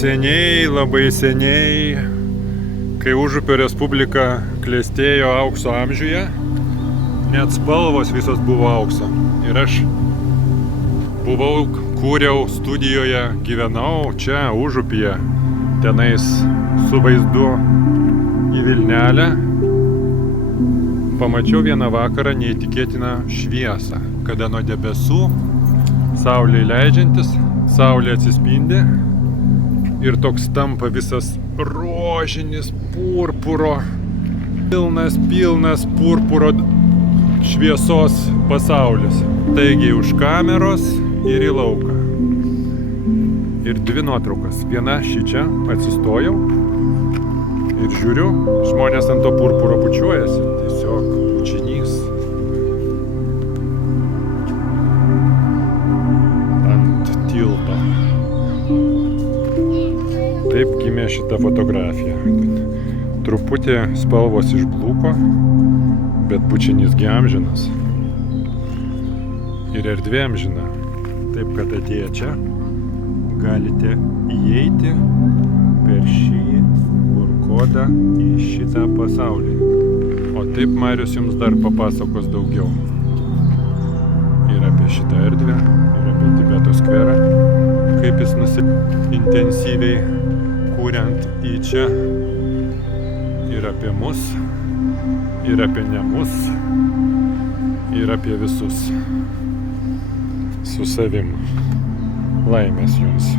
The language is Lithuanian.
Labai seniai, kai Užupio Respublika klestėjo aukso amžiuje, net spalvos visos buvo aukso. Ir aš buvau, kūriau studijoje, gyvenau čia Užupyje, tenais su vaizdu į Vilnelę. Pamačiau vieną vakarą neįtikėtiną šviesą, kada nuo debesų, saulei leidžiantis, saulė atsispindi ir toks tampa visas rožinis purpuro, pilnas purpuro šviesos pasaulis. Taigi už kameros ir į lauką. Ir dvi nuotraukas. Viena šičia atsistojau ir žiūriu, žmonės ant to purpuro bučiuojasi. Tiesiog bučinys. Ant tilto. Taip gimė šita fotografija. Truputį spalvos išblūko, bet bučinys gi amžinas. Ir erdvė amžina. Taip, kad atėję čia, galite įeiti per šį kodą į šitą pasaulį. O taip Marius jums dar papasakos daugiau. Ir apie šitą erdvę, ir apie Tibeto skverą, kaip jis intensyviai kuriant į čia, ir apie mus, ir apie ne mus, ir apie visus su savim. Laimės jums.